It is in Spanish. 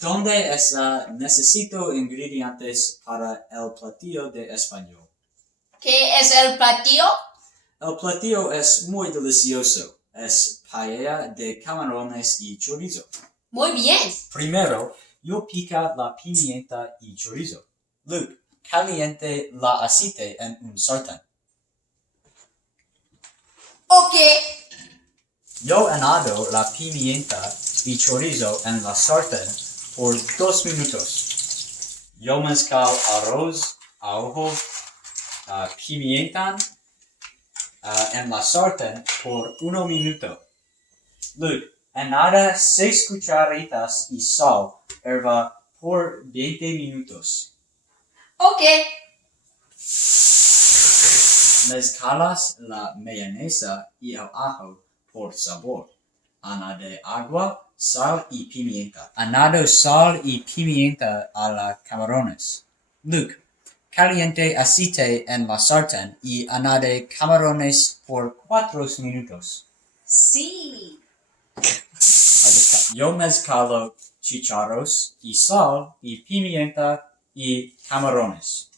¿Dónde está? Necesito ingredientes para el platillo de español. ¿Qué es el platillo? El platillo es muy delicioso. Es paella de camarones y chorizo. Muy bien. Primero, yo pica la pimienta y chorizo. Luke, caliente la aceite en un sartén. Ok. Yo añado la pimienta y chorizo en la sartén por 2 minutos. Yo mezclo arroz, ajo, pimienta en la sartén por 1 minuto. Luke, añada 6 cucharitas y sal, herva por 20 minutos. Ok. Mezclas la mayonesa y el ajo por sabor. Añade agua, sal y pimienta. Añado sal y pimienta a los camarones. Luke, caliente aceite en la sartén y añade camarones por 4 minutos. Sí. Yo mezclo chicharros y sal y pimienta y camarones.